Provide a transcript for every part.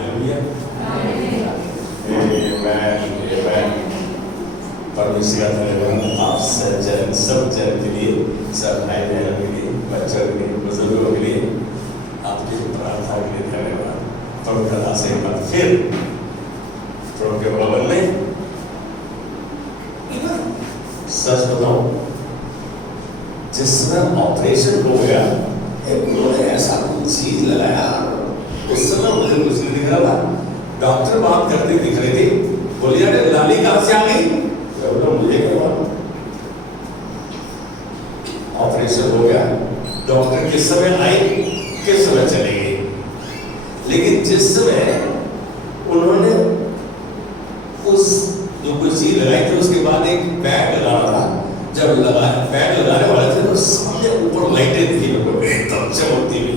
Hallelujah, आमेन। परमेश्वर का धन्यवाद आप सब जन के लिए, सब भाई बहनों के लिए, बच्चों के लिए, बुजुर्गों के लिए, आपकी प्रार्थना के लिए धन्यवाद। पवित्र से एक बार फिर प्रभु के भवन में सच बताओ, जिसमें ऑपरेशन हो गया उन्होंने ऐसा कुछ चीज लगाया, उस समय मुझे कुछ नहीं दिख रहा था। डॉक्टर बात करते दिख रहे थे, बोलिए अरे लाली कहां से आ गई? मुझे क्या ऑपरेशन हो गया, डॉक्टर किस समय आए, किस समय चले गए, लेकिन जिस समय उन्होंने उस जो कोई चीज लगाई थी उसके बाद एक बैग लगाना था, जब बैग लगाने वाले थे तो सामने ऊपर लाइटें दिखी लोगों एकदम चमकती हुई।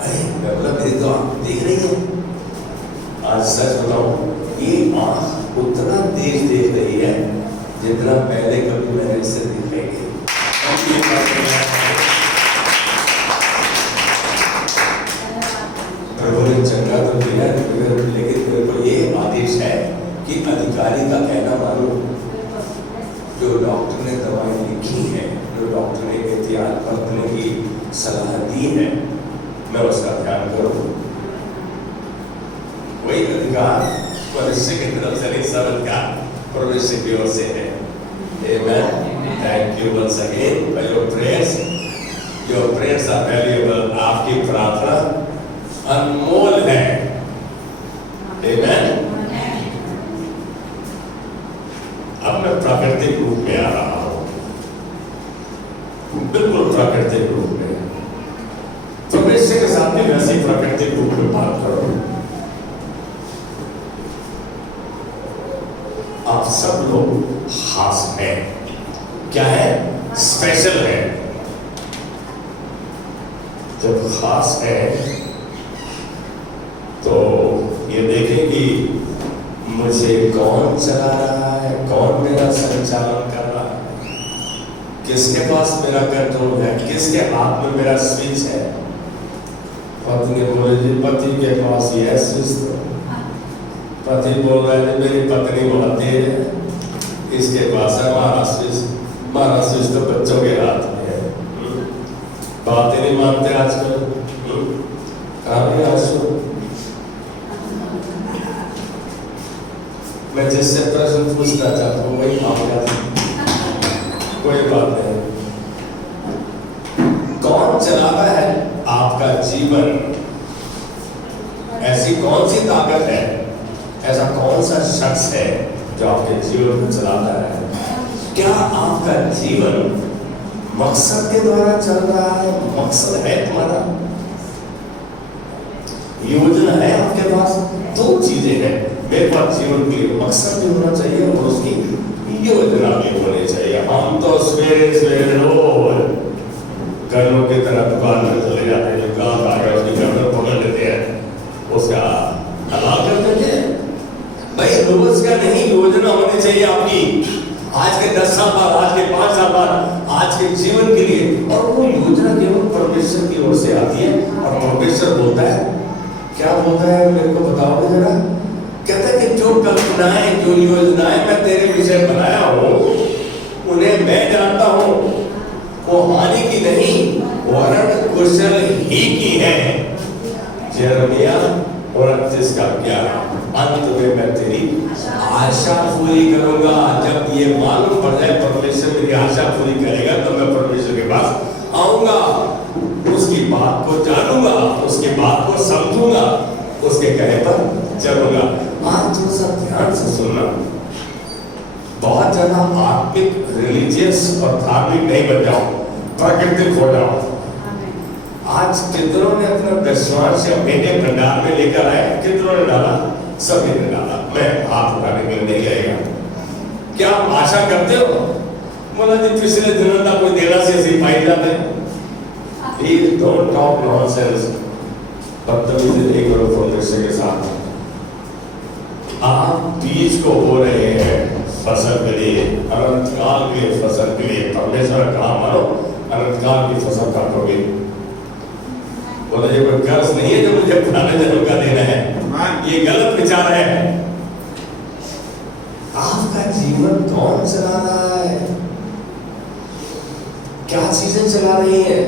अरे मेरी तो आँख देख रही है। आज सच बताऊं, ये आँख उतना तेज देख रही है जितना पहले कभी मैंने इससे दिखाई नहीं। प्रभु ने चंगा तो दिया, लेकिन मेरे को ये आदेश है कि अधिकारी का कहना मानो। जो डॉक्टर ने दवाई लिखी है, जो डॉक्टर ने एहतियात बरतने की सलाह दी है, मैं उसका ध्यान करूं। वही अधिकार परमेश्वर की तरफ से नहीं, सब अधिकार परमेश्वर की ओर से है। Amen. Thank you once again for your prayers. Your prayers are valuable. आपकी प्रार्थना अनमोल है। Amen. अब मैं प्राकृतिक रूप में आ रहा हूं, बिल्कुल प्राकृतिक रूप में। परमेश्वर के साथ भी वैसे ही प्राकृतिक रूप में बात करो। आप सब लोग खास हैं। क्या है? स्पेशल है। जब खास है तो ये देखें कि मुझे कौन चला रहा है, कौन मेरा संचालन कर रहा है, किसके पास मेरा कंट्रोल है, किसके हाथ में मेरा स्विच है। पत्नी बोले जी पति के पास यह स्विच, पति बोल रहा है मेरी पत्नी बहुत तेज है, इसके पास है हमारा स्विच तो बच्चों के हाथ में है। बात ही नहीं मानते आजकल। मैं जिससे प्रश्न पूछना चाहता हूँ वही मामला कोई बात नहीं। कौन चलाता है आपका जीवन? ऐसी कौन सी ताकत है, ऐसा कौन सा शख्स है जो आपके जीवन को चलाता है? क्या आपका जीवन मकसद के द्वारा चल रहा है? मकसद है तुम्हारा, योजना है आपके पास? दो चीजें हैं मेरे पास जीवन के लिए, मकसद भी होना चाहिए और उसकी योजना भी होनी चाहिए। हम तो सवेरे सवेरे घरों की तरह दुकान में चले जाते हैं, जो काम आ गया उसकी गर्दन पकड़ लेते हैं, उसका हलाल कर देते हैं। भाई रोज का नहीं, योजना होनी चाहिए आपकी, आज के 10 साल बाद, आज के 5 साल बाद, आज के जीवन के लिए। और वो योजना केवल परमेश्वर की ओर से आती है। और परमेश्वर बोलता है, क्या बोलता है मेरे को बताओगे जरा? कहता है कि जो कल्पनाएं, जो योजनाएं मैं तेरे विषय बनाया हूं उन्हें मैं जानता हूं, वो हानि की नहीं वरन कुशल ही की है। यिर्मयाह 29 का 11। अंत में मैं तेरी आशा पूरी करूंगा। जब ये मालूम पड़ जाए परमेश्वर मेरी आशा पूरी करेगा तो मैं परमेश्वर के पास आऊंगा, उसकी बात को जानूंगा, उसकी बात को समझूंगा, उसके कहे पर चलूंगा। आज थोड़ा सा ध्यान से सुनना, बहुत ज्यादा आत्मिक, रिलीजियस और धार्मिक नहीं बन जाओ, प्राकृतिक हो जाओ। आज कितनों ने अपना विश्वास या बेटे भंडार में लेकर आए, कितनों ने डाला? सभी ने डाला। मैं हाथ उठाने के लिए नहीं जाएगा। क्या आप आशा करते हो? बोला जी पिछले दिनों तक कोई देना से सिपाही जाते हैं। Please don't talk nonsense। बदतमीजी नहीं करो परमेश्वर के साथ। आप बीज को बो रहे हैं फसल के लिए, अनंतकाल के फसल के लिए। परमेश्वर कहा मानो अनंतकाल की फसल काटोगे। बोला ये कोई कर्ज नहीं है जो मुझे पुराने जन्म का देना है। ये गलत विचार है। आपका जीवन कौन चला रहा है? क्या चीजें चला रही है?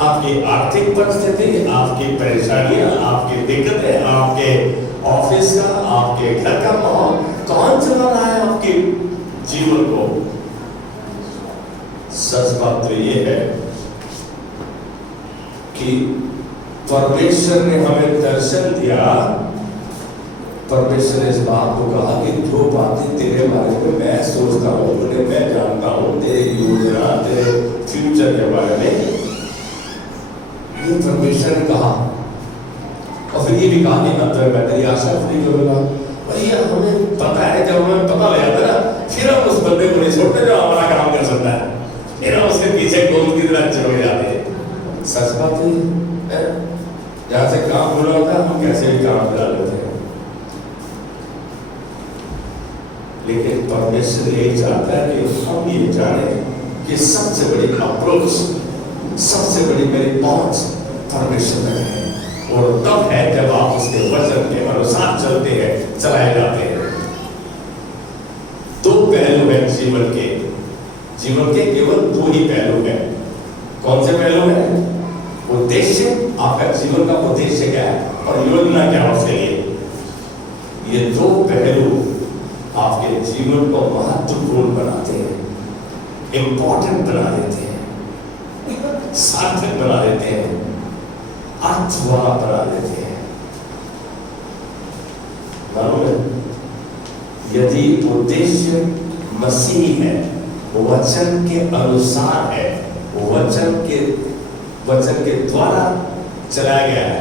आपकी आर्थिक परिस्थिति, आपकी परेशानियां, आपकी दिक्कतें, आपके ऑफिस का, आपके घर का माहौल, कौन चला रहा है आपके जीवन को? सच बात तो ये है कि परमेश्वर ने हमें दर्शन दिया। परमेश्वर ने इस बात को कहा कि जो बातें तेरे बारे में मैं सोचता हूँ, उन्हें मैं जानता हूँ, तेरे योजना, तेरे फ्यूचर के बारे में, ये परमेश्वर ने कहा। और फिर ये भी कहा कि अंतर मैं तेरी आशा पूरी करूंगा। भैया हमें पता है, जब हमें पता लग जाता है ना, फिर हम उस बंदे को नहीं छोड़ते जो हमारा काम कर सकता है, फिर हम उसके पीछे गोंद की तरह चढ़ जाते हैं। सच बात है, जहां से काम पूरा होता है हम कैसे भी काम करा लेते हैं। लेकिन परमेश्वर यही चाहता है कि हम ये जाने कि सबसे बड़ी अप्रोच, सबसे बड़ी मेरी पहुंच परमेश्वर तक है। और तब है जब आप उसके वचन के अनुसार चलते हैं, चलाए जाते हैं। दो पहलू है जीवन के, जीवन के केवल दो ही पहलू है। कौन से पहलू है? उद्देश्य, आपका जीवन का उद्देश्य क्या है और योजना क्या है उसके लिए। ये दो पहलू आपके जीवन को महत्वपूर्ण बनाते हैं, इंपॉर्टेंट बना देते हैं, सार्थक बना देते हैं, अर्थ वाला बना देते हैं। मालूम है, यदि उद्देश्य मसीह है, वचन के अनुसार है, वचन के द्वारा चलाया गया है,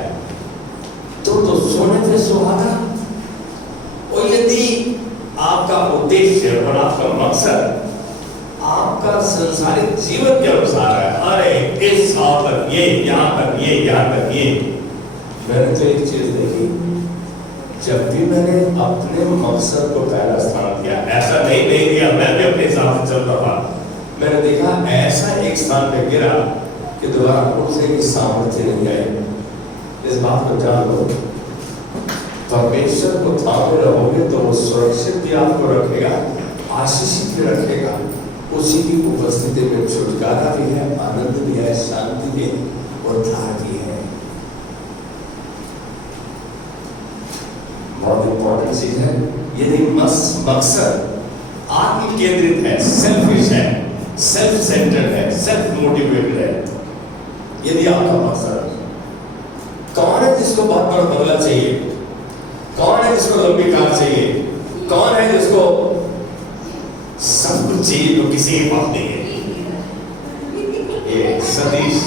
तो सोने पे सुहागा। और यदि आपका उद्देश्य और आपका मकसद आपका संसारिक जीवन के अनुसार है, अरे इस साल तक ये, यहाँ तक ये, यहाँ तक ये। मैंने तो एक चीज देखी, जब भी मैंने अपने मकसद को पहला स्थान दिया, ऐसा नहीं दिया, मैं भी अपने हिसाब से चलता था, मैंने देखा ऐसा एक स्थान पे गिरा कि दोबारा उठने की सामर्थ्य नहीं आई। इस बात को जान लो, परमेश्वर को थामे रहोगे तो वो सुरक्षित भी आपको रखेगा, आशीषित भी रखेगा। उसी की उपस्थिति में छुटकारा भी है, आनंद भी है, शांति भी है और उद्धार भी है। बहुत इंपॉर्टेंट चीज है। यदि मकसद आत्म केंद्रित है, सेल्फिश है, सेल्फ सेंटर्ड है, सेल्फ मोटिवेटेड है, यदि आपका मकसद, कौन है जिसको बहुत बड़ा बंगला चाहिए? कौन है जिसको लंबी कार चाहिए? कौन है जिसको सब कुछ चाहिए तो किसी के पास नहीं है? ये सतीश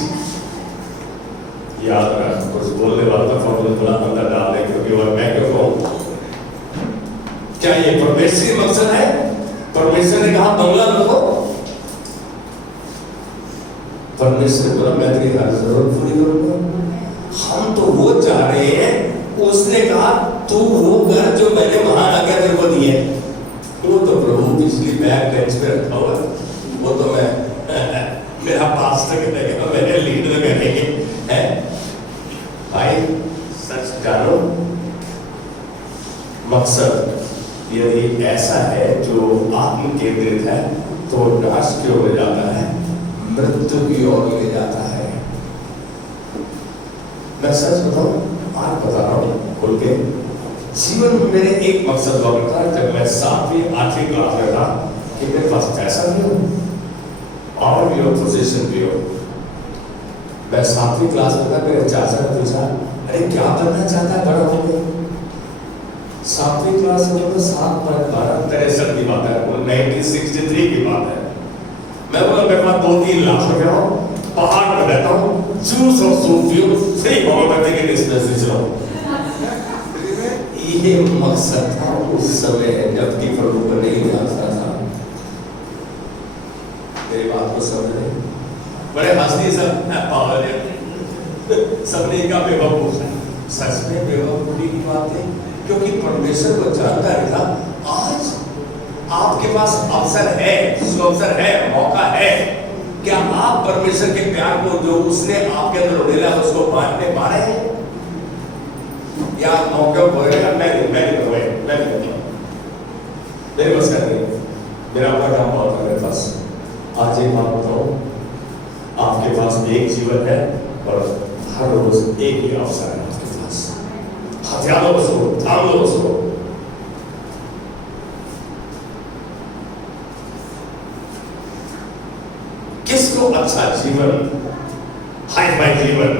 याद रख, कुछ बोलने वाला तो फॉर्मूला अंदर डाल दे, क्योंकि वह मैं क्यों कहूं? क्या ये परमेश्वरी मकसद है? परमेश्वर ने कहा बंगला रखो, परमेश्वर बोला मैं तेरी हर जरूरत पूरी करूंगा। हम तो वो चाह रहे हैं, उसने कहा तू वो घर जो मैंने वहां आकर तेरे को दिए, वो तो प्रभु पिछली बैग बेंच पे रखा हुआ, वो तो मैं मेरा पास्टर करेगा, मेरे लीडर करेंगे, है भाई। सच जानो, मकसद यदि ऐसा है जो आत्म केंद्रित है तो नाश की ओर ले जाता है, मृत्यु की ओर ले जाता है। मैं सच बताऊं, आज बता रहा हूं खुल के, जीवन में मेरे एक मकसद हुआ करता है, जब मैं 7वीं 8वीं क्लास में था, कि मेरे पास पैसा भी हो और भी हो, पोजीशन भी हो। मैं 7वीं क्लास में था, मेरे चाचा ने पूछा अरे क्या बनना चाहता है बड़ा होकर? 7वीं क्लास में तो 7/12/63 की बात है, 1963 की बात है। मैं बोला मेरे पास 2-3 लाख रुपया हो, पहाड़ पर रहता हूँ, जूस और सूप पियो, फ्री होम्योपैथी के बिजनेस में चलो। ये मकसद था उस समय, जबकि प्रभु को नहीं जानता था। मेरी बात को समझ रहे? बड़े हंसती सब पागल है, सबने कहा बेवकूफ है। सच में बेवकूफी की बात है, क्योंकि परमेश्वर को जानता है था। आज आपके पास अवसर है, जिसको अवसर है, मौका है, क्या आप परमेश्वर के प्यार को जो उसने आपके अंदर उड़ेला उसको बांटने पा रहे हैं? या मौके बोलेगा मैं एक जीवन है और हर रोज एक ही अवसर है आपके पास। हथियार लो उसको, थाम लो उसको। किसको अच्छा जीवन, हाई फाई जीवन,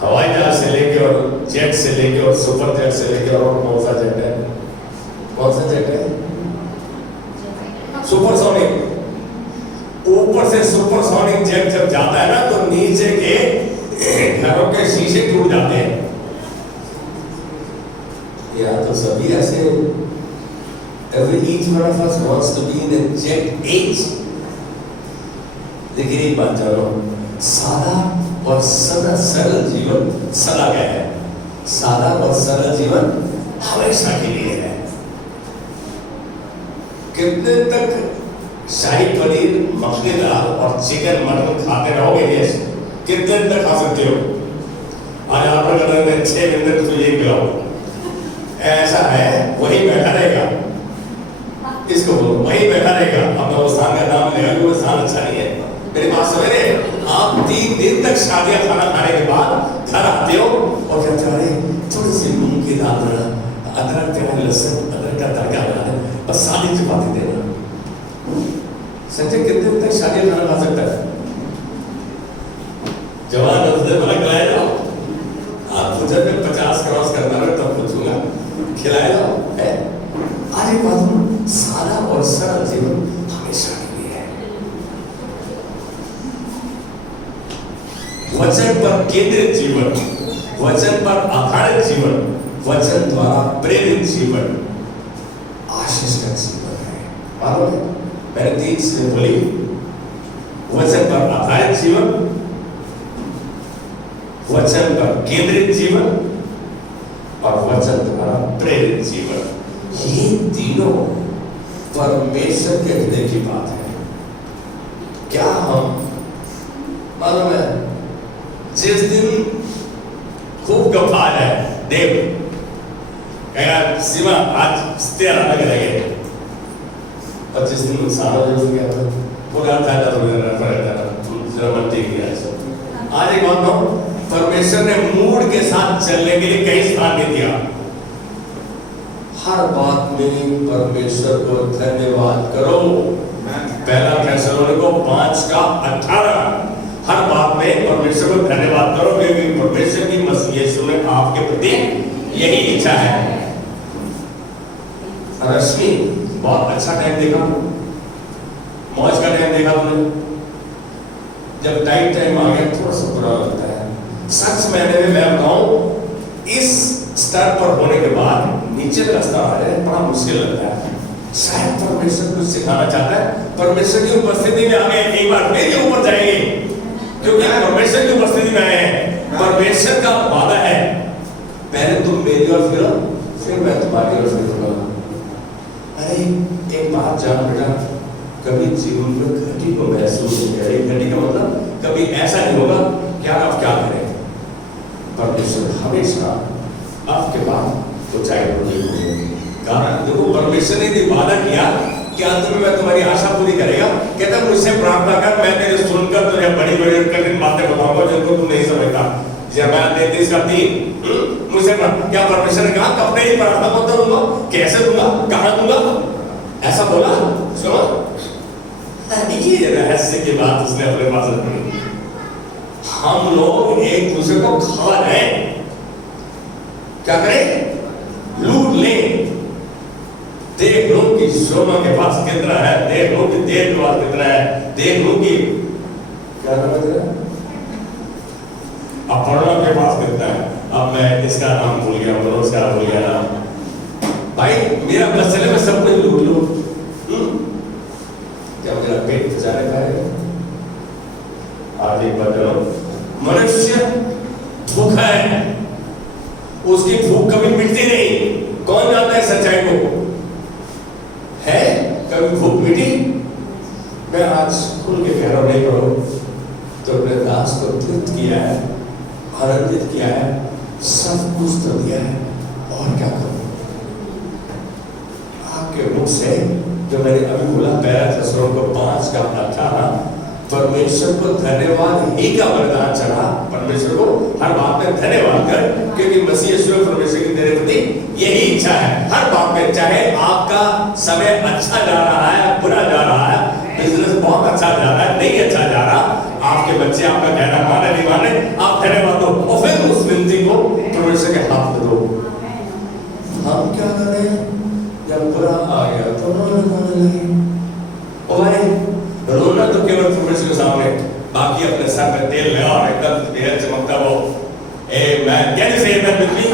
हवाई जहाज से लेके और जेट से लेके और सुपर जेट से लेके और कौन सा जेट है, कौन सा जेट है, सुपरसोनिक, ऊपर से सुपरसोनिक जेट जब जाता है ना तो नीचे के घरों के शीशे टूट जाते हैं। या तो सभी ऐसे, each one of us wants to be in a jet age। लेकिन एक बात जानो, सादा और सरल जीवन सदा क्या है? सादा और सरल जीवन हमेशा के लिए है। कितने तक शाही पनीर, मखनी दाल और चिकन मटन खाते रहोगे? यस, कितने तक खा सकते हो? आज आप लोग अगर 6 महीने तो ये खिलाओ, ऐसा है वही बैठा रहेगा। इसको बोलो वही बैठा रहेगा। अब वो स्थान का नाम लेगा, वो स्थान अच्छा नहीं है। मेरी बात समझ रहे? आप 3 दिन तक शादियां खाना खाने के बाद घर आते हो और कहते हो अरे थोड़ी सी मूंग की दाल, अदरक का लहसुन, अदरक का तड़का बना दे, बस शादी चपाती देना। सच्चे कितने तक शादी खाना खा सकता है? जवान होते बड़ा खिलाए जाओ। आप मुझे में 50 क्रॉस करना है तब पूछूंगा, खिलाए जाओ है। आज एक बात, सादा और सरल जीवन हमेशा के लिए है। वचन पर केंद्रित जीवन, वचन पर आधारित जीवन, वचन द्वारा प्रेरित जीवन आशीष का जीवन है। मालूम है? मैंने 3 चीजें बोली, वचन पर आधारित जीवन, वचन पर केंद्रित जीवन और वचन द्वारा प्रेरित जीवन। ये तीनों परमेश्वर के हृदय की बात है। क्या हम, मालूम है, जिस दिन खूब गफा है देव कहेगा सीमा आज तेरा अलग रहेगा, और जिस दिन नुकसान हो गया वो आज एक बात कहूं, परमेश्वर ने मूड के साथ चलने के लिए कई स्थान नहीं दिया। हर बात में परमेश्वर को धन्यवाद करो। पहला थेसलोनिको 5:18। हर बात में परमेश्वर को धन्यवाद करो क्योंकि परमेश्वर की मसीह यीशु में आपके प्रति यही इच्छा है। रश्मि, बहुत अच्छा टाइम देखा, मौज का टाइम देखा तुमने। जब टाइट टाइम आ गया थोड़ा सा बुरा लगता है। सच महीने में मैं बताऊं, इस स्तर पर होने के बाद नीचे रास्ता आ रहा है, बड़ा मुश्किल लगता है। शायद परमेश्वर कुछ सिखाना चाहता है। परमेश्वर की उपस्थिति में आगे एक बार फिर ऊपर जाएंगे क्योंकि परमेश्वर की उपस्थिति में आए हैं। परमेश्वर का वादा है, पहले तुम मेरी ओर फिर मैं तुम्हारी ओर फिरूंगा। अरे एक बात जान बेटा, कभी जीवन में घटी को महसूस नहीं करें। घटी का मतलब कभी ऐसा नहीं होगा कि यार आप क्या करें। परमेश्वर हमेशा आपके बाद ऊंचाई होगी। कारण देखो, परमेश्वर ने वादा किया कि अंत में मैं तुम्हारी आशा पूरी करेगा। कहता मुझसे प्रार्थना कर, मैं तेरे सुनकर तुझे बड़ी बड़ी कठिन बातें बताऊंगा जिनको तुम नहीं समझता। यिर्मयाह 33:3 मुझसे क्या परमेश्वर ने कहा कब नहीं प्रार्थना को दूंगा, कैसे दूंगा, कहां दूंगा, ऐसा बोला। सुनो, ये रहस्य की बात उसने अपने पास रखी। हम लोग एक दूसरे को खा रहे, क्या करें, लूट लें। देख लो कि शोमा के पास कितना है, देख लो कि देव के पास कितना है, देख लो कि क्या अपर्णा के पास कितना है। अब मैं इसका नाम भूल गया, मनोज का भूल गया नाम। भाई मेरा बस चले, मैं सब कुछ लूट लूं, क्या मेरा पेट गुजारे पाएगा? आगे बढ़ो। मनुष्य भूखा है, उसकी भूख कभी मिटती नहीं। कौन जानता है सच्चाई को? है कभी भूख मिटी? मैं आज खुल के कह रहा हूं, नहीं करो तो अपने दास को तृप्त किया है, आनंदित किया है, सब कुछ तो दिया है, और क्या करूं? आपके मुख से जो मैंने अभी बोला, पहला थेसलोनिको 5:18, परमेश्वर को धन्यवाद ही का वरदान चढ़ा। परमेश्वर को हर बात में धन्यवाद कर, क्योंकि मसीह यीशु में परमेश्वर की तेरे प्रति यही इच्छा है। हर बात में, चाहे आपका समय अच्छा जा रहा है, बुरा जा रहा है, बिजनेस बहुत अच्छा जा रहा है, नहीं अच्छा जा रहा, आपके बच्चे आपका कहना माने नहीं माने, आप धन्यवाद दो और फिर उस विनती को परमेश्वर के हाथ में दो। हम क्या करें जब बुरा आ गया तो रोने लगे। ओ भाई, रोना तो केवल परमेश्वर के सामने, बाकी अपने सर पे तेल लगा और एकदम बेहद चमकता वो मैं कैसे से मैं बिल्ली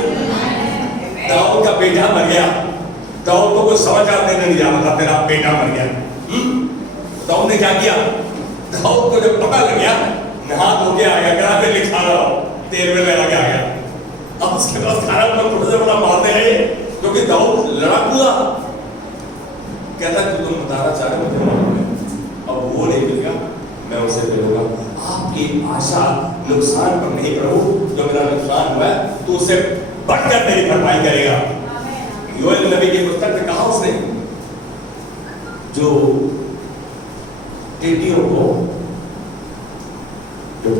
दाऊद का बेटा मर गया। दाऊद को कोई समाचार देने नहीं जाना था, तेरा बेटा मर गया। दाऊद ने क्या किया? दाऊद को जब पता लग गया, नहा धो के आ गया, कहा मैं लिखा रहा हूं, तेल में लगा के आ गया। अब उसके बाद खाना पर थोड़ा सा बड़ा मारते रहे, क्योंकि दाऊद लड़ाकू था। कहता कि तुम बताना चाह रहे हो मुझे, अब वो नहीं मिलेगा, मैं उसे दे दूंगा। आपकी आशा नुकसान पर नहीं प्रभु, जो मेरा नुकसान हुआ है तो उसे बढ़कर मेरी भरपाई करेगा। योएल नबी की पुस्तक में कहा उसने, जो टिड्डियों को, जो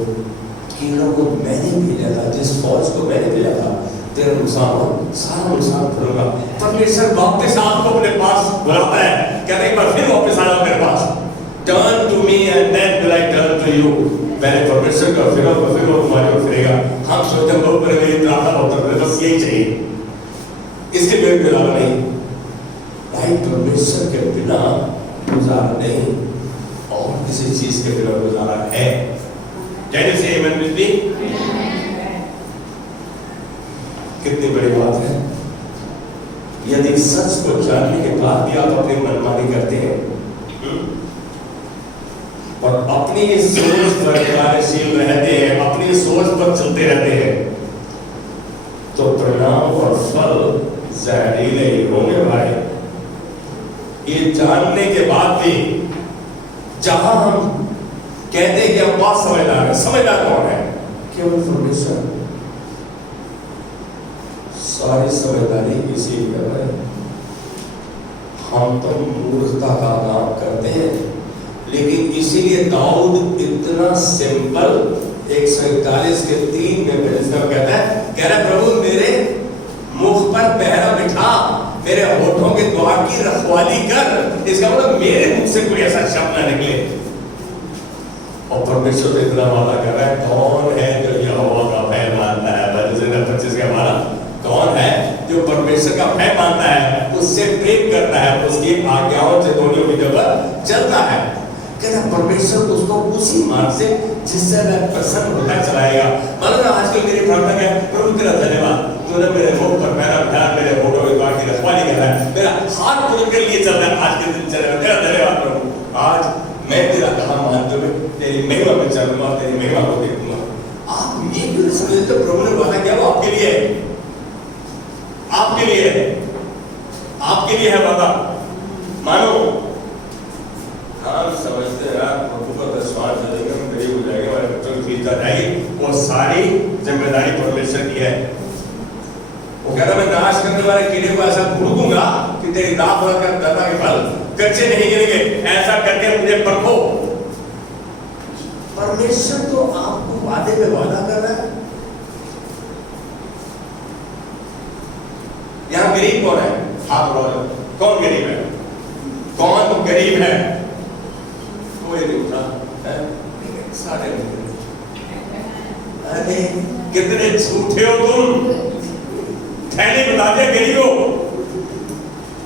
कीड़ों को मैंने भेजा था, जिस फौज को मैंने भेजा था, तेरा नुकसान हो, सारा नुकसान करूंगा। परमेश्वर वापस आपको अपने पास बुलाता है, कहते हैं एक बार फिर वापस आना मेरे पास। Turn to me and then will I turn to you। मैंने परमेश्वर का फिर तुम्हारे को फिरेगा। हम सोचते हैं बहुत बड़े मेरी प्रार्थना होता है, बस यही चाहिए, इसके मेरे को अलावा नहीं। भाई, परमेश्वर के बिना गुजारा नहीं, और किसी चीज के बिना गुजारा है। कैसे से आमेन विद मी? कितनी बड़ी बात है। यदि सच को जानने के बाद भी आप अपनी मनमानी करते हैं और अपनी सोच पर कार्यशील रहते हैं, अपनी सोच पर चलते रहते हैं, तो परिणाम और फल जहरीले ही होंगे भाई। ये जानने के बाद भी जहां हम कहते हैं कि हम बहुत समझदार है, समझदार कौन है? केवल परमेश्वर। सारी समझदारी इसी कर रहे हैं। हम तो मूर्खता का काम करते हैं, लेकिन इसीलिए दाऊद इतना सिंपल 141 के 3 में कहता है, कह रहा प्रभु मेरे मुख पर पहरा बिठा, मेरे होठों के द्वार की रखवाली कर। इसका मतलब मेरे मुख से कोई ऐसा शब्द ना निकले। और परमेश्वर तो इतना वादा कर रहा है, कौन है जो यहोवा का भय मानता है? 25 का हमारा कौन है जो परमेश्वर का भय मानता है, उससे प्रेम करता है, उसकी आज्ञाओं से दोनों की जगह चलता है। कहता परमेश्वर उसको उसी मार्ग से जिससे वह प्रसन्न होता चलाएगा। मालूम है आजकल मेरी प्रार्थना क्या है? प्रभु तेरा धन्यवाद, तूने मेरे मुख पर मेरा ध्यान, मेरे होठों में द्वार की रखवाली कर रहा है, मेरा हाथ पूरे के लिए चल रहा है आज के दिन चल रहा है। तेरा धन्यवाद प्रभु, आज मैं तेरा कहा मानते हुए तेरी महिमा में चलूंगा, तेरी महिमा को देखूंगा। आप ये क्यों समझते? प्रभु ने वादा किया वो आपके लिए है, आपके लिए है, आपके लिए है वादा। मानो हम समझते हैं यार प्रभु का विश्वास करेंगे हम गरीब हो जाएंगे, हमारे बच्चों की फीस जाएगी, वो सारी जिम्मेदारी परमेश्वर की है। वो कहता मैं नाश करने वाले कीड़े को ऐसा भूकूंगा कि तेरी दांत होकर दाता के फल कच्चे नहीं गिरेंगे, ऐसा करके मुझे परखो। परमेश्वर तो आपको वादे में वादा कर रहा है। यहाँ गरीब कौन है? हाथ उठाओ, कौन गरीब है? कौन गरीब है? कोई नहीं उठा है? सारे अरे कितने झूठे हो तुम, थैले बता दिया गरीब हो।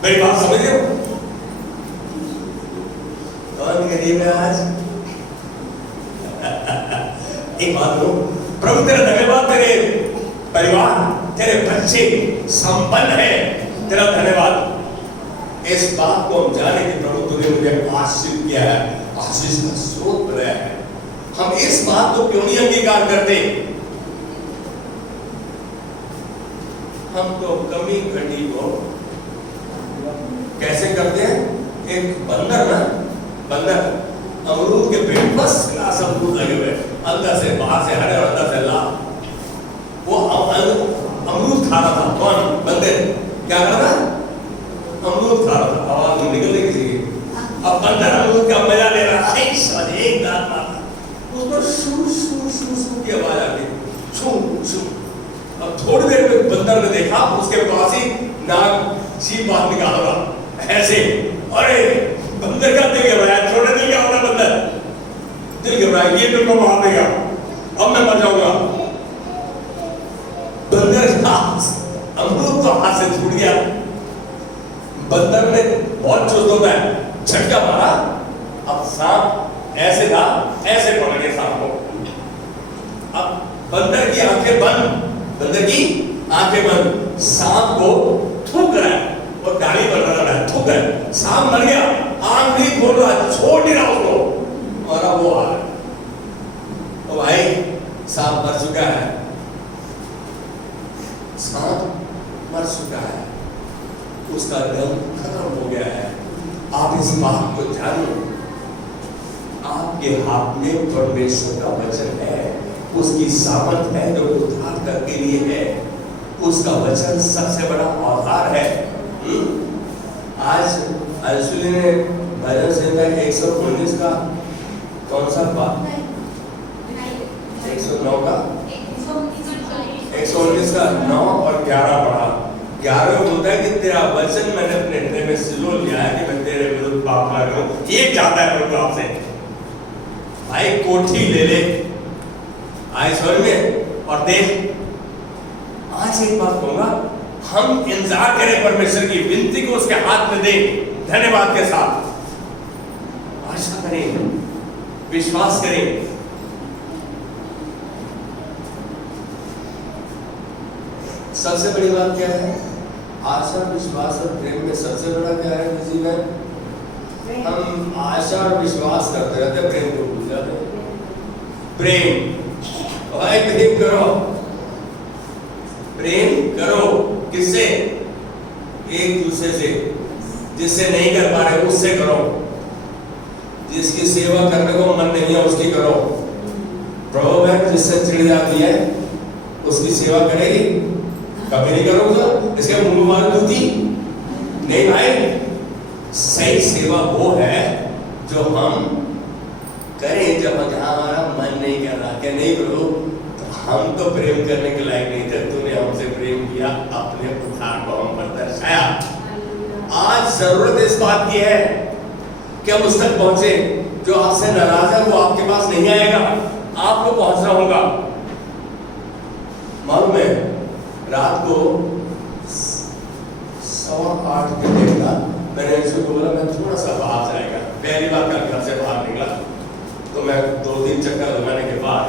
मेरी बात समझ रहे हो? कौन गरीब है आज? एक बात हो, प्रभु तेरा धन्यवाद, तेरे परिवार, तेरे बच्चे संपन्न है, तेरा धन्यवाद। इस बात को हम जाने कि प्रभु तूने मुझे आशीष किया है, आशीष का स्रोत बनाया है। हम इस बात को क्यों नहीं अंगीकार करते? हम तो कमी घटी को कैसे करते हैं? एक बंदर ना, बंदर अमरूद के पेड़, बस क्लास अमरूद लगे हुए, अंदर से बाहर से हरे और अंदर से लाल। वो अमरूद खा रहा था। कौन? बंदर क्या कर रहा था? अमरूद खा रहा था। आवाज निकल रही किसी की। अब बंदर अमरूद का मजा ले रहा है, एक दांत थोड़ी देर में बंदर ने देखा उसके पास ही नाग जीभ बाहर निकाल रहा ऐसे। अरे बंदर का दिल घबराया, छोड़ने नहीं क्या होता बंदर, दिल घबराया, ये मेरे को मार देगा, अब मैं मर जाऊंगा। बंदर का अमरूद तो हाथ से छूट गया। बंदर ने बहुत चुस्त होता है, झटका मारा, अब सांप ऐसे था, ऐसे पकड़ गया सांप को। अब बंदर की आंखें बंद, बंदर की आंखें बंद, सांप को थूक रहा है और गाली बन रहा है, थूक रहा है, सांप मर गया, आंख नहीं खोल रहा, छोड़ नहीं रहा उसको, और अब वो आ रहा है। तो भाई सांप मर चुका है, सांप मर चुका है, उसका दम खत्म हो गया है। आप इस बात को जानो, आपके हाथ में परमेश्वर का वचन है, उसकी सामर्थ है जो उद्धार करने लिए है, उसका वचन सबसे बड़ा औजार है। आज अंशुली ने भजन संहिता 119 का कौन सा बात, 109 का 119 का 9 और 11 पढ़ा। 11 में बोलता है कि तेरा वचन मैंने अपने हृदय में सिलो लिया है कि मैं तेरे विरुद्ध पाप ना करूं। ये चाहता है प्रभु आपसे, भाई कोठी ले ले, आए स्वर में और देख। आज एक बात कहूंगा, हम इंतजार करें परमेश्वर की विनती को उसके हाथ में दें, धन्यवाद के साथ आशा करें, विश्वास करें। सबसे बड़ी बात क्या है? आशा, विश्वास और प्रेम में सबसे बड़ा क्या है किसी में? हम आशा और विश्वास करते रहते हैं, प्रेम को भूल जाते हैं। प्रेम, भाई प्रेम करो, प्रेम करो, किससे? एक दूसरे से। जिससे नहीं कर पा रहे उससे करो, जिसकी सेवा करने को मन नहीं है उसकी करो। प्रभु है जिससे चिढ़ जाती है उसकी सेवा करेगी, कभी नहीं करोगे, इसके मुंह मार दूती नहीं भाई। सही सेवा वो है जो हम करें जब हमारा मन नहीं कर रहा। क्या नहीं करो तो हम तो प्रेम करने के लायक नहीं थे, तूने हमसे प्रेम किया, अपने उद्धार को हम पर दर्शाया। आज जरूरत इस बात की है कि हम उस तक पहुंचे, जो आपसे नाराज है वो आपके पास नहीं आएगा, आपको पहुंचना होगा। मालूम है रात को 7:15 के टाइम था, मैंने इसको बोला मैं थोड़ा सा बाहर जाएगा। पहली बार कल घर से बाहर निकला तो मैं 2-3 चक्कर लगाने के बाद,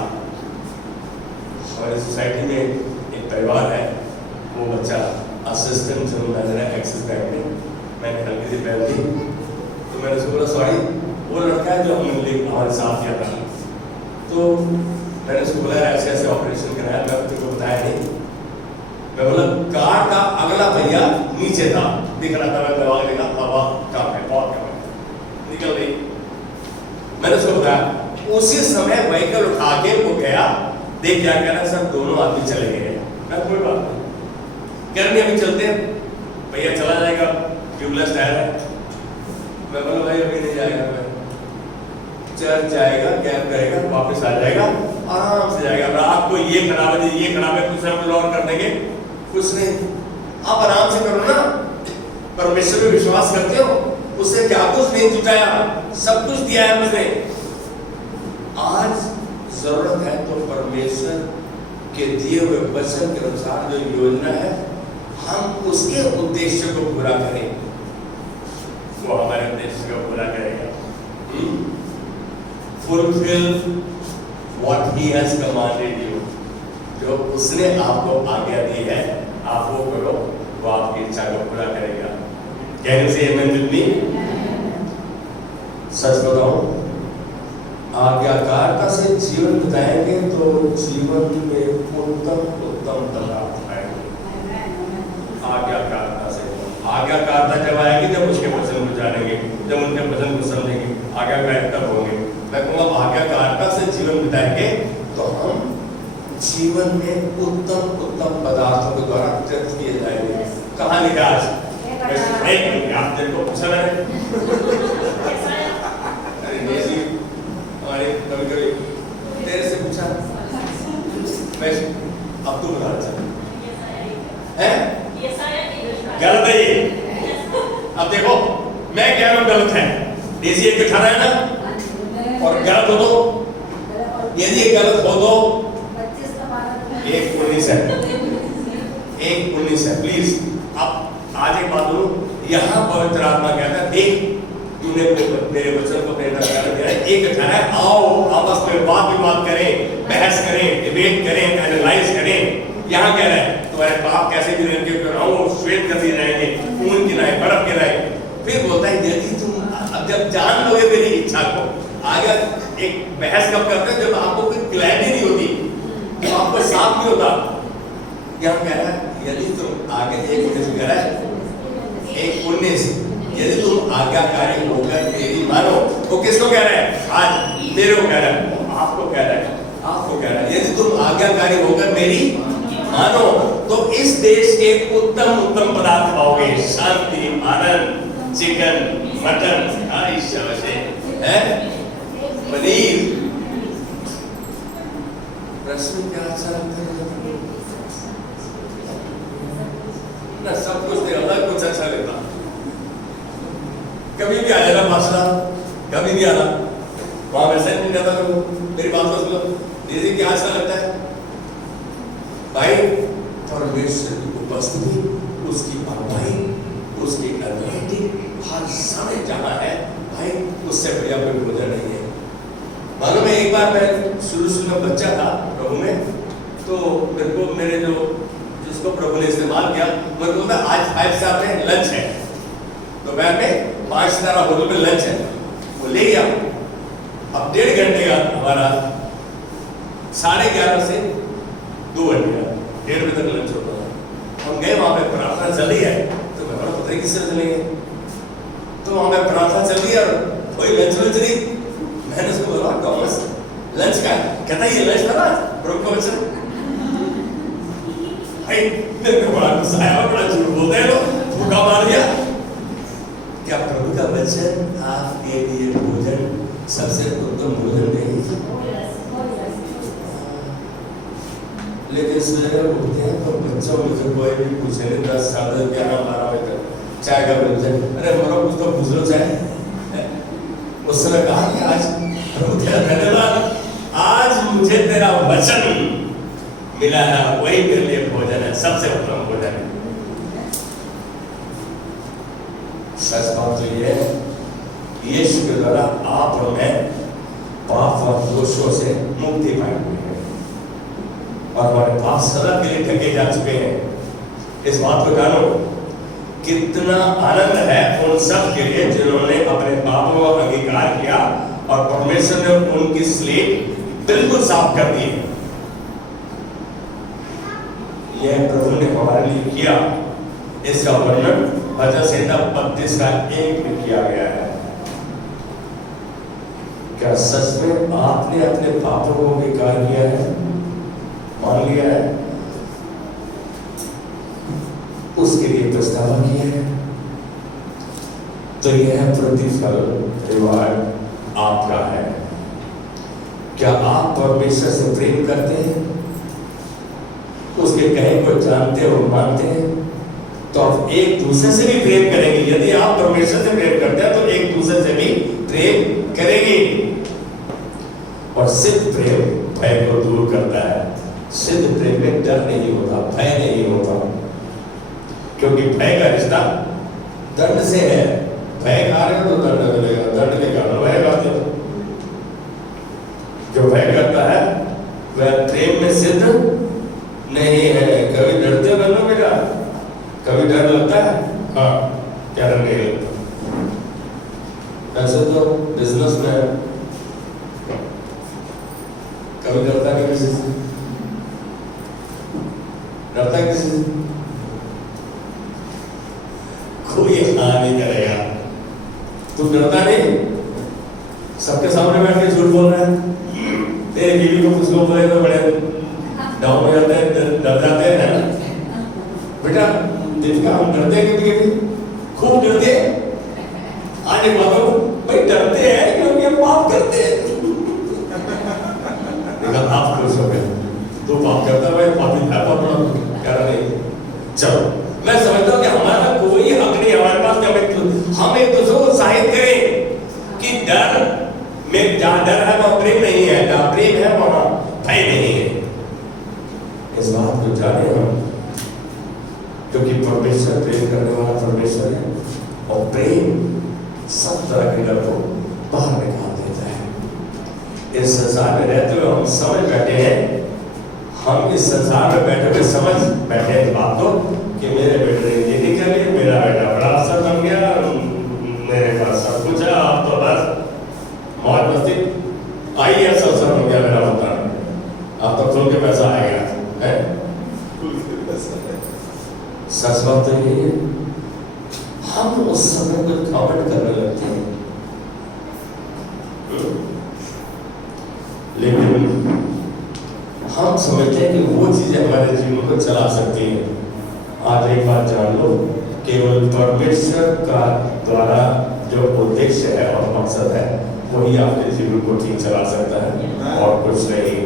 हमारी सोसाइटी में एक परिवार है, वो बच्चा असिस्टेंट जनरल मैनेजर है एक्सिस बैंक में, मैंने हल्की सी पहन दी तो मैंने उसको बोला सॉरी, वो लड़का है जो हमने हमारे साथ किया था, तो मैंने उसको बोला ऐसे ऐसे ऑपरेशन कराया, मैं तुमको बताया नहीं। मैं बोला कार का अगला भैया नीचे था, दिख रहा था, मैं दवा देखा हवा काम है बहुत काम है, निकल गई। मैंने उसको बताया, उसी समय व्हीकल उठा के वो गया, देख क्या कह रहा सर दोनों आदमी चले गए। मैं कोई बात नहीं, कह रहे अभी चलते हैं, भैया चला जाएगा, ट्यूबलेस टायर है। मैं बोला भाई अभी नहीं जाएगा, मैं चर्च जाएगा, कैब करेगा, वापस आ जाएगा, आराम से जाएगा। रात को ये खराब है, ये खराब है, कुछ ना कुछ और कर देंगे, कुछ नहीं, आप आराम से करो ना। परमेश्वर में विश्वास करते हो, उससे क्या कुछ नहीं जुटाया, सब कुछ दिया है मुझे। आज जरूरत है तो परमेश्वर के दिए हुए वचन के अनुसार जो योजना है, हम उसके उद्देश्य को पूरा करें, वो हमारे उद्देश्य को पूरा करेगा। Fulfill what he has commanded you, जो उसने आपको आज्ञा दी है आप वो करो, वो आपकी इच्छा को पूरा करेगा। Can you say amen with me? सच बताओ, आज्ञाकारिता से जीवन बिताएंगे तो जीवन में उत्तम पदार्थ आएंगे। आज्ञाकारिता से, आज्ञाकारिता जब आएगी जब उसके वचन को जानेंगे, जब उनके वचन को समझेंगे, आज्ञाकारी होंगे। मैं कहूँगा आज्ञाकारिता से जीवन बिताएंगे तो हम जीवन में उत्तम पदार्थों के द्वारा तृप्त किए जाएंगे। कहाँ लिखा आज? आप तेरे को पूछा मैंने, हमारे कभी तेरे से पूछा, मैं अब तू बता। है? गलत है ये। अब देखो मैं कह रहा हूं गलत है, डेजी एक उठाना है ना, और गलत हो तो यदि ये गलत हो तो 1:19 है, 1:19 है। प्लीज अब आज एक बात बोलो, यहाँ पवित्र आत्मा कहता है देख तूने मेरे वचन को मेरे अंदर कर दिया है, एक उठाना है, आओ आपस में वाद विवाद करें, बहस करें, डिबेट करें, एनालाइज करें। यहाँ कह रहा है तुम्हारे पाप कैसे भी रहेंगे, श्वेत गति रहेंगे, खून गिराए, बर्फ गिराए। फिर बोलता है यदि तुम अब जब जान लोगे मेरी इच्छा को, आगे एक बहस कब करते हैं जब आपको कोई क्लैरिटी नहीं होती, जब आपको साफ नहीं होता। यहाँ कह रहा है यदि तुम आगे 1:19 कह रहा है, 1:19 यदि तुम आज्ञाकारी होकर मेरी मानो, वो किसको कह रहा है? आज मेरे को कह रहा है, आपको कह रहा है, आपको कह रहा है यदि तुम आज्ञाकारी होकर मेरी मानो तो इस देश के उत्तम उत्तम पदार्थ खाओगे, शांति, आनंद, चिकन, मटन, है पनीर, रसम क्या अच्छा लगता है ना, सब कुछ नहीं, अलग कुछ अच्छा लगता। कभी भी आ जाएगा मास्टर, कभी भी आना, वहां वैसे नहीं रहता। मेरी बात को सुनो, दीदी क्या अच्छा लगता है भाई? परमेश्वर की उपस्थिति, उसकी परवाही, उसकी अनोइंटिंग हर समय जहां है भाई, उससे बढ़िया कोई भोजन नहीं है। मालूम है एक बार मैं शुरू में बच्चा था प्रभु में, तो मेरे को मेरे जो जिसको प्रभु ने इस्तेमाल किया, मेरे को बोला आज 5 स्टार में लंच है, दोपहर में 5 सितारा होटल में लंच है, वो ले गया। अब 1.5 घंटे का हमारा 11:30 से 2 घंटे का 1:30 बजे तक लंच होता था। हम गए वहां पे, प्रार्थना चल रही है, तो मैं पता नहीं किससे चलेंगे, तो वहां पे प्रार्थना चल रही है और कोई लंच नहीं। मैंने उसको बोला टॉमस लंच का, कहता ये लंच था प्रभु का वचन। भाई मेरे को बड़ा गुस्सा आया, बड़ा झूठ बोलते हैं लोग, भूखा मार दिया। क्या प्रभु का वचन आपके लिए भोजन सबसे उत्तम भोजन नहीं? लेकिन सवेरे उठते हैं तो बच्चों मुझे कोई भी पूछे नहीं, 10 साढ़े 11 12 बजे तक चाय का व्यंजन, अरे मरो कुछ तो पूछ लो चाय। उस समय कहा कि आज प्रभु तेरा धन्यवाद, आज मुझे तेरा वचन मिला है, वही मेरे लिए भोजन है, सबसे उत्तम भोजन है। सच बात तो ये है, यीशु के द्वारा आप और मैं पाप और दोषों से मुक्ति पाए हुए हैं और हमारे पाप सदा के लिए ढके जा चुके हैं। इस बात को जानो, कितना आनंद है उन सब के लिए जिन्होंने अपने पापों का अंगीकार किया और परमेश्वर ने उनकी स्लेट बिल्कुल साफ कर दी। यह प्रभु ने हमारे लिए किया। इसका वर्णन भजन संहिता 32 का 1 में किया गया है। क्या सच में आपने अपने पापों को अंगीकार किया है, मान लिया है, उसके लिए पछतावा किया है? तो यह प्रतिफल रिवार्ड आपका है। क्या आप परमेश्वर से प्रेम करते हैं, उसके कहे को जानते और मानते हैं? तो आप एक दूसरे से भी प्रेम करेंगे। यदि आप परमेश्वर से प्रेम करते हैं तो एक दूसरे से भी प्रेम करेंगे। और सिद्ध प्रेम भय को दूर करता है। सिद्ध प्रेम में डर नहीं होता, भय नहीं होता, क्योंकि भय का रिश्ता दंड से है। भय खा रहे हो तो दंड मिलेगा, दंड के कारण भय खाते हो। जो भय करता है वह प्रेम में सिद्ध नहीं है। कभी डरते हो बनो बेटा? कभी डर लगता है? हाँ, क्या डर नहीं लगता? ऐसे तो बिजनेस में कभी डरता है किसी से? डरता है किसी से? कोई हाँ नहीं करेगा। तू डरता नहीं? सबके सामने बैठ के झूठ बोल रहा है। तेरे बीवी को कुछ लोग बोले तो बड़े डाउन हो जाते हैं, डर जाते हैं ना बेटा। दीपिका हम डरते हैं कभी खूब डरते हैं। आज एक बात भाई डरते हैं क्योंकि हम पाप करते हैं। देखा आप खुश हो गए, तू पाप करता है भाई, पापी था, पाप क्या नहीं चलो मैं समझता हूँ कि हमारा कोई हक नहीं हमारे पास कि हम एक दूसरे को उत्साहित करें कि डर में जहाँ डर है वहाँ प्रेम नहीं है, जहाँ प्रेम है वहाँ भय नहीं है। इस बात को जाने हम, क्योंकि परमेश्वर प्रेम करने वाला परमेश्वर है और प्रेम सब तरह के डर को बाहर निकाल देता है। इस संसार में रहते हुए हम समझ बैठे हैं, हम इस संसार में बैठे हुए समझ बैठे हैं इस बात को कि मेरे बेटे ने इंजीनियरिंग कर ली, मेरा बेटा बड़ा अफसर बन गया, मेरे पास सब कुछ है, आप तो बस मौज मस्ती IAS अफसर बन गया मेरा बता, आप तो खुल के पैसा आएगा है। सच बात तो यही है, हम उस समय को कमेंट करने लगते हैं, लेकिन हम समझते हैं कि वो चीजें हमारे जीवन को चला सकती हैं। आज एक बात जान लो, केवल परमेश्वर का द्वारा जो उद्देश्य है और मकसद है वही आपके जीवन को ठीक चला सकता है और कुछ नहीं।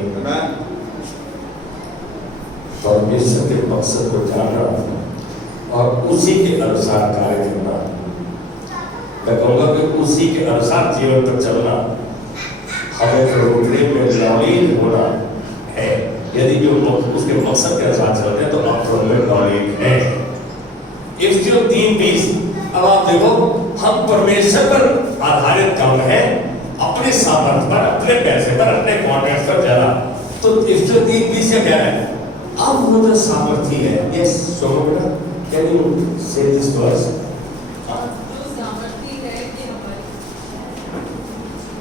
परमेश्वर के मकसद को जानना और उसी के अनुसार कार्य करना, मैं कहूँगा कि उसी के अनुसार जीवन पर चलना, हमें प्रेम में लॉयल होना है। यदि जो उसके मकसद के अनुसार चलते हैं तो आप में लॉयल है। इस जो 3:20, अब आप देखो हम परमेश्वर पर आधारित काम है, अपने सामर्थ्य पर, अपने पैसे पर, अपने कॉन्ट्रैक्ट पर ज्यादा। तो इस जो 3:20 क्या है, अब वो तो सामर्थ्य है। यस सोमोटा, कैन यू से दिस वर्स? जो सामर्थ्य है कि हमारी,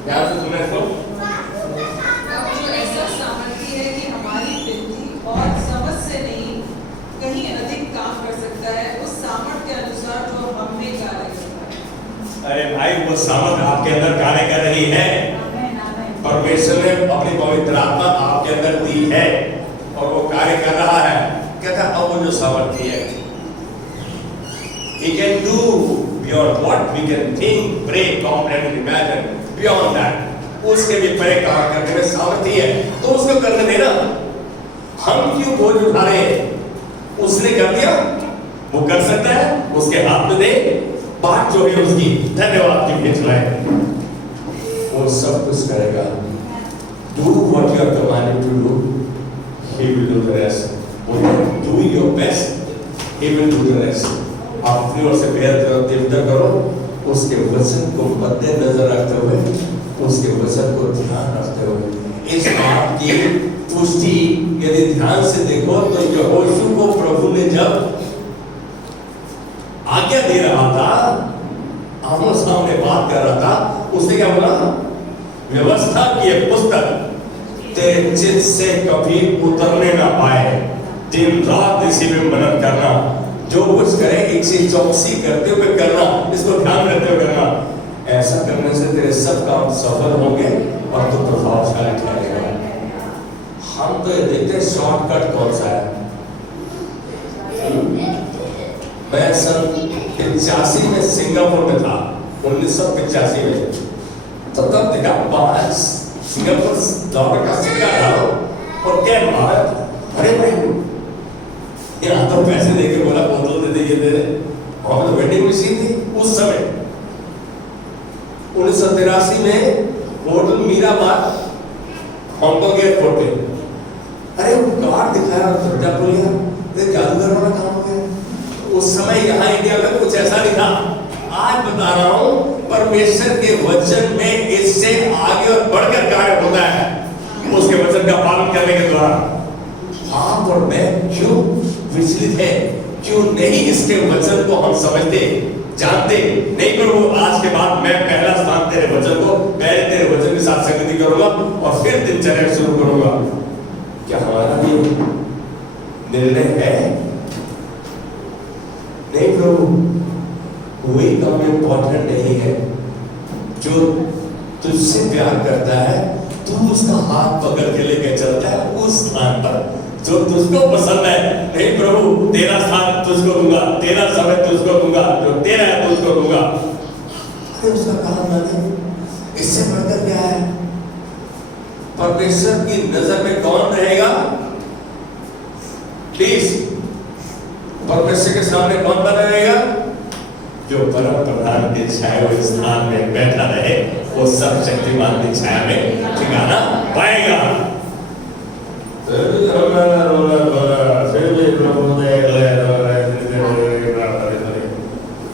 क्या सुना इसको? जो ऐसा सामर्थ्य है कि हमारी बुद्धि और समझ से नहीं कहीं अधिक काम कर सकता है, उस सामर्थ्य के अनुसार जो हम में कार्य करता है। अरे भाई, वो सामर्थ्य आपके अंदर कार्य कर रही है। परमेश्वर ने अपनी पवित्र आत्मा आपके अंदर दी है और वो कार्य कर रहा है। कहता अब वो जो सामर्थ्य है, He can do beyond what we can think, pray, comprehend, imagine, beyond that. उसके भी परे काम करने में सामर्थ्य है, तो उसको करने देना। हम क्यों बोझ उठा रहे हैं? उसने कर दिया, वो कर सकता है, उसके हाथ में दे, बात जो है उसकी धन्यवाद की खिंचवाए, वो सब कुछ करेगा। Do what you are commanded to do, He will do the rest. Do your best, He will do the rest. आप अपनी ओर से बेहतर करो, उसके वचन को मद्देनजर रखते हुए, उसके वचन को ध्यान रखते हुए। इस बात की पुष्टि यदि ध्यान से देखो तो यहोशू को प्रभु ने जब आज्ञा दे रहा था, आमो सामने बात कर रहा था, उसने क्या बोला? व्यवस्था की एक पुस्तक तेरे चित्त से कभी उतरने ना पाए, दिन रात इसी में मनन करना, जो कुछ करे एक चीज चौकसी करते हुए करना, इसको ध्यान रखते हुए करना। ऐसा करने से तेरे सब काम सफल होंगे और तू प्रभावशाली ठहरेगा। हम तो ये देखते हैं शॉर्टकट कौन सा है। मैं सन 85 में सिंगापुर में था, 1985 में, तो तब देखा 5 सिंगापुर डॉलर का सिक्का डालो और क्या भारत, अरे भाई यहाँ तो पैसे देके बोला बोतल दे दे, दे वहां तो वेंडिंग मशीन थी उस समय। 1983 में होटल मीराबाद हांगकांग एयरपोर्ट पे, अरे वो कार्ड दिखाया तो क्या बोल गया, ये जादूगर वाला काम हो गया। उस समय यहाँ इंडिया में कुछ ऐसा नहीं था। आज बता रहा हूँ, परमेश्वर के वचन में इससे आगे और बढ़कर कार्य होता है, उसके वचन का पालन करने के द्वारा। आप और मैं क्यों विचलित है, क्यों नहीं इसके वचन को हम समझते, जानते नहीं? प्रभु आज के बाद मैं पहला स्थान तेरे वचन को, पहले तेरे वचन के साथ संगति करूंगा और फिर दिनचर्या शुरू करूंगा। क्या हमारा भी निर्णय है? नहीं प्रभु, कोई काम इम्पोर्टेंट नहीं है। जो तुझसे प्यार करता है, तू उसका हाथ पकड़ के लेके चलता है उस स्थान पर जो तुझको पसंद है। नहीं प्रभु, तेरा स्थान तुझको दूंगा, तेरा समय तुझको दूंगा, जो तेरा है तुझको दूंगा। अरे उसका काम माने, इससे बढ़कर क्या है? परमेश्वर की नजर में कौन रहेगा? प्लीज परमेश्वर के सामने कौन बना रहेगा? जो परम प्रधान की छाया हुए स्थान में बैठा रहे, वो सब शक्तिमान की छाया में ठिकाना पाएगा।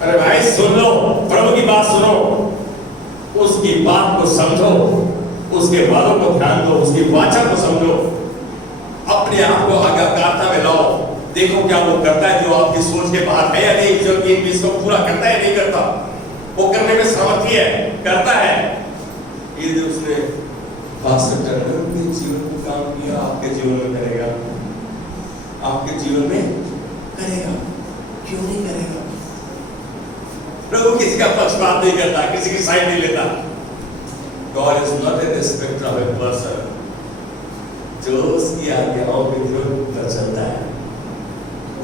अरे भाई सुन लो, प्रभु की बात सुनो, उसकी बात को समझो, उसके बातों को ध्यान दो, उसकी वाचा को समझो, अपने आप को आज्ञाकारिता में लाओ। देखो क्या वो करता है जो आपकी सोच के बाहर है या नहीं, जो कि इसको पूरा करता है नहीं करता, वो करने में सामर्थ्य है, करता है। ये जो उसने पास्टर टर्नर के जीवन में काम किया, आपके जीवन में करेगा, आपके जीवन में करेगा, क्यों नहीं करेगा? प्रभु किसी का पक्षपात नहीं करता, किसी की साइड नहीं लेता। God is not a respecter of a person. जो उसकी आज्ञाओं के विरुद्ध चलता है,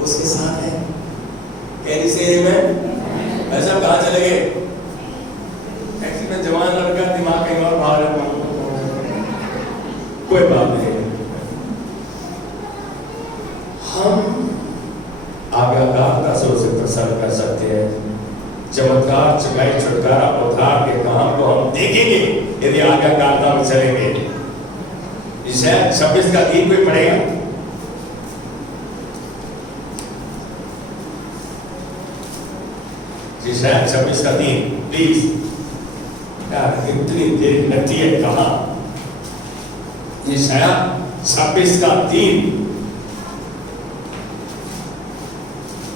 उसके साथ है। कैन यू से आमेन? ऐसा कहाँ चले गए? एक्चुअली में जवान लड़का, दिमाग कहीं और बाहर है, कोई बात नहीं। हम आज्ञाकारिता से उसे प्रसन्न कर सकते हैं। चमत्कार, चुकाई, छुटकारा, उद्धार के काम को हम देखेंगे यदि आज्ञाकारिता में चलेंगे। यशायाह 26 का 3 कोई पढ़ेगा? यशायाह 26 का 3 प्लीज। यार इतनी देर लगती है कहाँ? यशायाह 26 का 3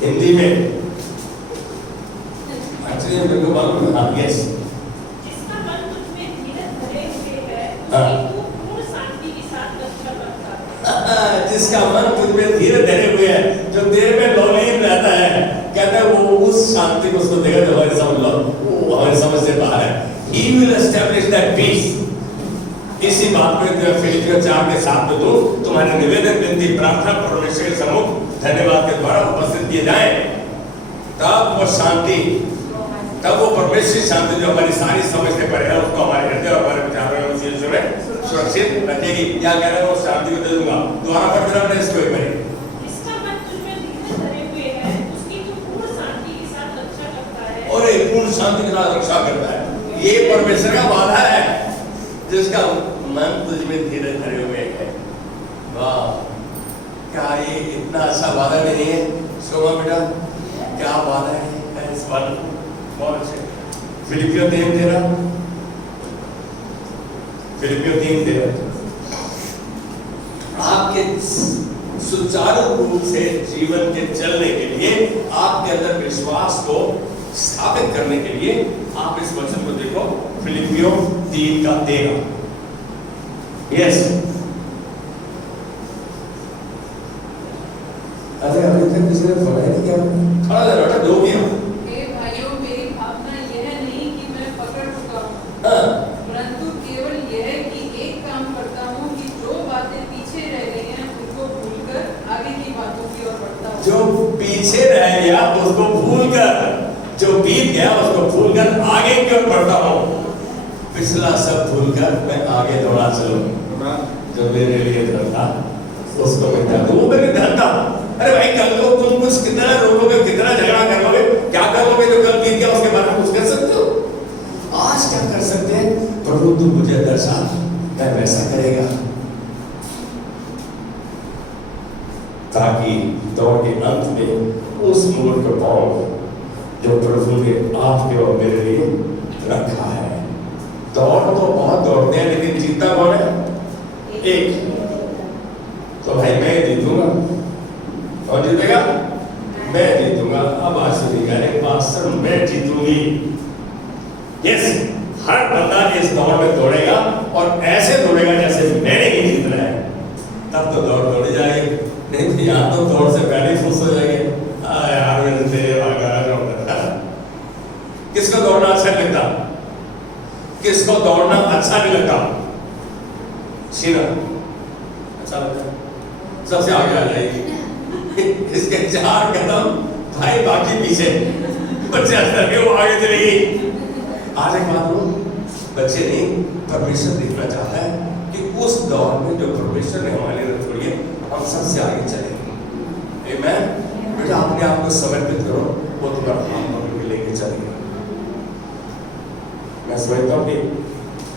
हिंदी में मेरे को मालूम है। यस, जिसका मन तुझ में धीरज धरे हुए है, हाँ। उसकी तू पूर्ण शांति के साथ रक्षा करता है। जिसका मन तुझ में धीरज धरे हुए है, जो तेरे में लौलीन रहता है, कहता है वो उस शांति को उसको देगा जो हमारी समझ लो, वो हमारी समझ से बाहर है। He will establish that peace। इसी बात में जो फिलिपियों 4 के 7 में तो तुम्हारे निवेदन, विनती, प्रार्थना परमेश्वर के सम्मुख धन्यवाद के द्वारा उपस्थित किए जाए, तब वो शांति, तब वो परमेश्वरी शांति जो हमारी सारी समझ से परे है, उसको हमारे हृदय और हमारे विचारों में सुरक्षित रखेगी। क्या कह रहे हो? शांति को दे दूंगा। दोबारा पढ़ देना अपने इसको एक बार। जिसका मन तुझ में धीरज धरे हुए है, उसकी तू पूर्ण शांति के साथ रक्षा करता है। और एक पूर्ण शांति के साथ रक्षा करता है। ये परमेश्वर का वादा है, जिसका मन तुझ में धीरज धरे हुए है। वाह, क्या ये इतना अच्छा वादा नहीं है? शोभा बेटा, क्या वादा है इस वादा? बहुत अच्छे। फिलिपियों 3:13, फिलिपियों 3:13, आपके सुचारू रूप से जीवन के चलने के लिए, आपके अंदर विश्वास को स्थापित करने के लिए आप इस वचन को देखो, फिलिपियों 3:13। यस, अरे अभी तक किसी ने पढ़ा नहीं क्या? खड़ा रह बेटा, दो गया। परंतु केवल यह कि एक काम करता हूँ कि जो बातें पीछे रह गई हैं उनको भूलकर आगे की बातों की ओर बढ़ता हूँ। जो पीछे रह गया उसको भूलकर, जो बीत गया उसको भूलकर आगे की ओर बढ़ता हूँ। पिछला सब भूलकर मैं आगे दौड़ा चलूं। जो मेरे लिए धरता उसको मैं धरता, वो मेरे धरता। अरे भाई, कल को तुम कुछ कितना रोलोगे, कितना झगड़ा कर लोगे, क्या कर लोगे? जो कल बीत गया उसके बारे में कुछ कर सकते हो? आज क्या कर सकते हैं? प्रभु तू मुझे दर्शा, मैं वैसा करेगा, ताकि दौड़ के अंत में उस मोड़ को पाऊं जो प्रभु ने आपके और मेरे लिए रखा है। दौड़ तो बहुत दौड़ते हैं, लेकिन जीतता कौन है? एक। तो भाई मैं जीतूंगा। कौन जीतेगा? मैं जीतूंगा। अब आज सुनिए, पास्टर मैं जीतूंगी। यस, हर बंदा इस दौड़ में दौड़ेगा और ऐसे दौड़ेगा जैसे मैंने ही जीतना है, तब तो दौड़ दौड़ी जाएगी। नहीं तो यहाँ तो दौड़ से पहले ही खुश हो जाएंगे। यार मैंने तेरे भागा। किसको दौड़ना अच्छा लगता? किसको दौड़ना अच्छा नहीं लगता? सीना अच्छा लगता है, सबसे आगे आ जाएगी। इसके 4 कदम भाई बाकी पीछे, बच्चे अंदर के वो आगे चलेगी। आज एक बात बोलूं, बच्चे नहीं, परमेश्वर देखना चाहता है कि उस दौर में जो परमेश्वर ने हमारे लिए छोड़ी है, हम सबसे आगे चलेंगे। आमीन। बेटा अपने अपने आप को समर्पित करो, वो तुम्हारा काम पकड़ के लेके चलेगा। मैं समझता हूँ कि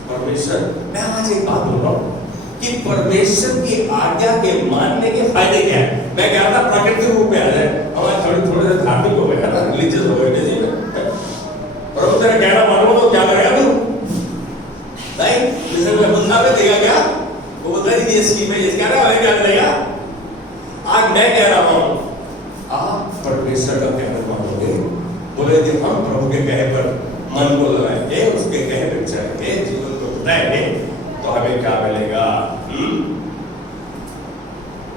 परमेश्वर, मैं आज एक बात बोल रहा हूँ कि परमेश्वर की आज्ञा के मानने के फायदे क्या है। मैं कह रहा था प्राकृतिक रूप में आ जाए, हमारे थोड़े से धार्मिक हो गए ना, रिलीजियस हो गए जी में, और वो तेरा कहना मानो तो क्या करेगा तू? नहीं, जैसे मैं बंदा में देगा क्या, वो बता ही नहीं स्कीम में, इसका ना क्या करेगा। आज मैं कह रहा हूँ, आप परमेश्वर का कहना मानोगे, बोले कि हम प्रभु के कहे पर मन को लगाएंगे, उसके कहे पर चलेंगे, जीवन को बताएंगे, तो हमें क्या मिलेगा?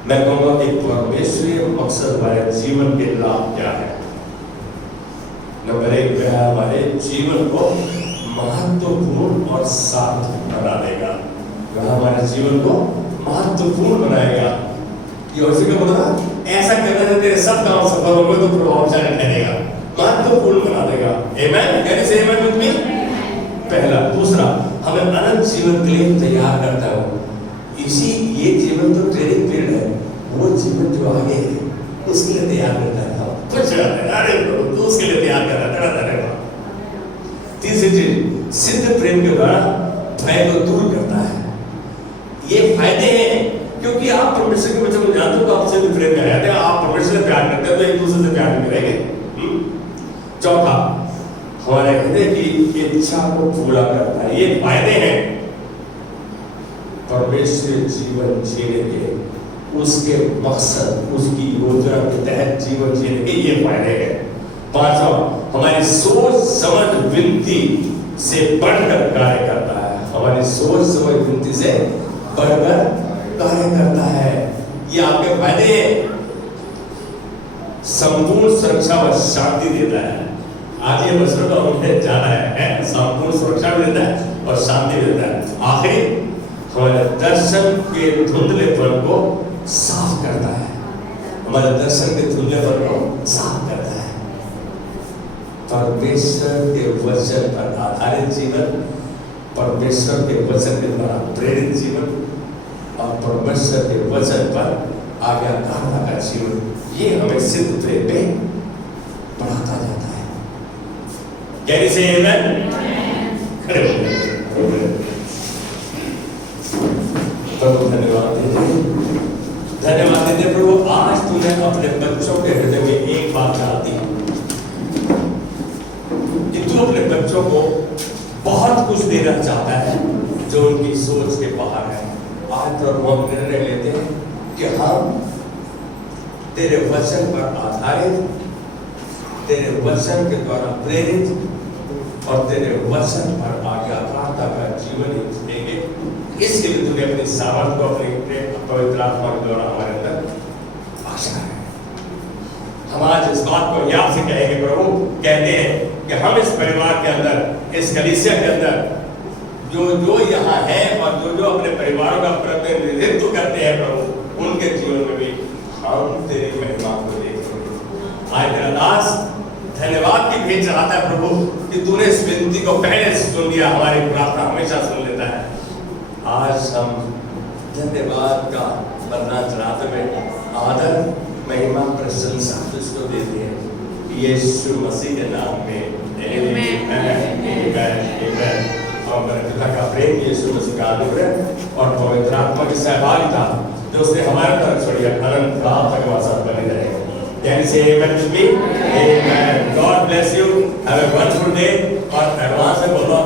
मैं कहूँगा कि परमेश्वरीय मकसद हमारे जीवन के लाभ क्या है। नंबर 1 वह हमारे जीवन को महत्वपूर्ण और सार्थक बना देगा। वह हमारे जीवन को महत्वपूर्ण बनाएगा। ये उसी का मतलब ऐसा करने से तेरे सब काम सफल होंगे तो प्रभावशाली ठहरेगा, महत्वपूर्ण बना देगा। आमेन, कहने से आमेन विद मी। पहला। दूसरा, हमें अनंत जीवन के लिए तैयार करता है। इसी ये जीवन तो ट्रेनिंग पीरियड है, वो जीवन जो आगे है उसके लिए तैयार करता है। कुछ अरे तो उसके लिए तैयार कर रहा है। तीसरी चीज, सिद्ध प्रेम के द्वारा भय को दूर करता है। ये फायदे हैं क्योंकि आप परमेश्वर के बच्चों को जानते हो तो आप सिद्ध प्रेम में रहते हैं। आप परमेश्वर से प्यार करते हैं तो एक दूसरे से प्यार में रहेंगे। चौथा, हमारे हृदय की इच्छा को पूरा करता है। ये फायदे हैं परमेश्वर जीवन जीने के, उसके मकसद, उसकी योजना के तहत जीवन जीने के ये फायदे हैं। पांचवा, हमारी सोच समझ विनती से बढ़कर कार्य करता है। हमारी सोच समझ विनती से बढ़कर कार्य करता है। ये आपके फायदे हैं। संपूर्ण सुरक्षा व शांति देता है। आज ये वचन का उन्हें जाना है, संपूर्ण सुरक्षा भी देता है और शांति भी देता है। आखिर हमारे दर्शन के धुंधलेपन को साफ करता है। हमारे दर्शन के धुंधलेपन को साफ करता है। परमेश्वर के वचन पर आधारित जीवन, परमेश्वर के वचन के द्वारा प्रेरित जीवन और परमेश्वर के वचन पर आज्ञाकारिता का जीवन, ये हमें सिद्ध प्रेम में बढ़ाता जाता है। कैसे से आमेन? खड़े हो जाइए। प्रभु धन्यवाद देते प्रभु, आज तूने अपने बच्चों के हृदय में एक बात डाल दी कि तू अपने बच्चों को बहुत कुछ देना चाहता है जो उनकी सोच के बाहर है। आज प्रभु हम निर्णय लेते हैं कि हम तेरे वचन पर आधारित, तेरे वचन के द्वारा प्रेरित और तेरे वचन पर आज्ञाकारिता का जीवन जिएंगे। इसके लिए तूने अपनी सामर्थ को, अपने पवित्र आत्मा के द्वारा हमारे अंदर बख्शा है। हम आज इस बात को याद से कहेंगे प्रभु, कहते हैं कि हम इस परिवार के अंदर, इस कलीसिया के अंदर जो यहाँ है और जो अपने परिवारों का प्रतिनिधित्व करते हैं प्रभु, उनके जीवन में भी हम तेरी महिमा को देखेंगे। आज मेरा दास धन्यवाद की भेंट चढ़ाता है प्रभु कि तूने इस विनती को पहले सुन लिया। हमारी प्रार्थना हमेशा सुन लेता है। आज हम धन्यवाद का वरदान चढ़ाते हुए आदर, महिमा, प्रशंसा तुझको देते हैं यीशु मसीह के नाम में। और मेरे पिता का प्रेम, यीशु मसीह का अनुग्रह और पवित्र आत्मा की सहभागिता जो उसने हमारे तरफ छोड़ी है, अनंत काल तक हमारे साथ बनी रहेगी। Can you say amen with me? Amen. God bless you. Have a wonderful day. और एडवांस में बोलो